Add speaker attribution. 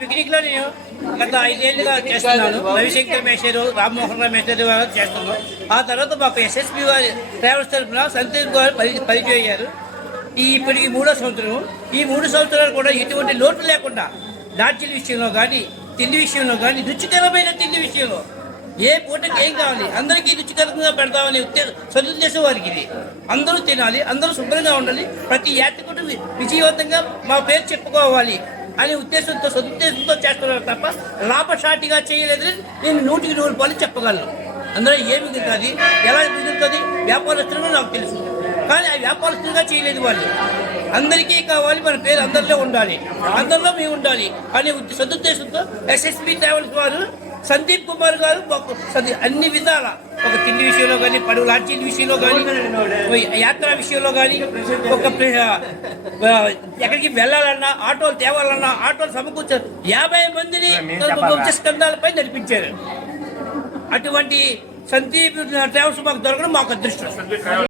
Speaker 1: పిక్నిక్లో నేను గత ఐదేళ్ళుగా చేస్తున్నాను. రవిశంకర్ మేషేరు రామ్మోహన్ రావు మేషేరు గారు చేస్తున్నాను. ఆ తర్వాత మాకు ఎస్ఎస్పి వారి ట్రావెల్స్ తరఫున సంతోష్ గారు పరి పరిచయం అయ్యారు ఈ ఇప్పటికి మూడో సంవత్సరం. ఈ మూడు సంవత్సరాలు కూడా ఎటువంటి లోటు లేకుండా డార్జిల విషయంలో కానీ తిండి విషయంలో కానీ రుచికరమైన తిండి విషయంలో ఏ పూటకి ఏం కావాలి? అందరికీ రుచికరంగా పెడతామనే సదుద్దేశం వారికి ఇది. అందరూ తినాలి అందరూ శుభ్రంగా ఉండాలి. ప్రతి యాత్రికుడు విజయవంతంగా మా పేరు చెప్పుకోవాలి. అనే ఉద్దేశంతో సదుద్దేశంతో చేస్తున్నారు తప్ప లాభసాటిగా చేయలేదని నేను నూటికి నూరు పాలు చెప్పగలను. అందులో ఏమి మిగులుతుంది? ఎలా మిగులుతుంది? వ్యాపారస్తులను నాకు తెలుసు. కానీ ఆ వ్యాపారస్తులుగా చేయలేదు వాళ్ళు. అందరికీ కావాలి మన పేరు అందరిలో ఉండాలి. అందరిలో మేము ఉండాలి అనే సదుద్దేశంతో ఎస్ఎస్పి ట్రావెల్స్ వారు సందీప్ కుమార్ గారు అన్ని విధాల. ఒక తిండి విషయంలో కానీ పడుగు లాడ్జీల విషయంలో కానీ యాత్ర విషయంలో కానీ ఒక ఎక్కడికి వెళ్ళాలన్నా ఆటోలు తేవాలన్నా ఆటోలు సమకూర్చారు యాభై మందిని స్కందాలపై నడిపించారు. అటువంటి సందీప్ ట్రావెల్స్ మాకు దొరకడం మాకు అదృష్టం.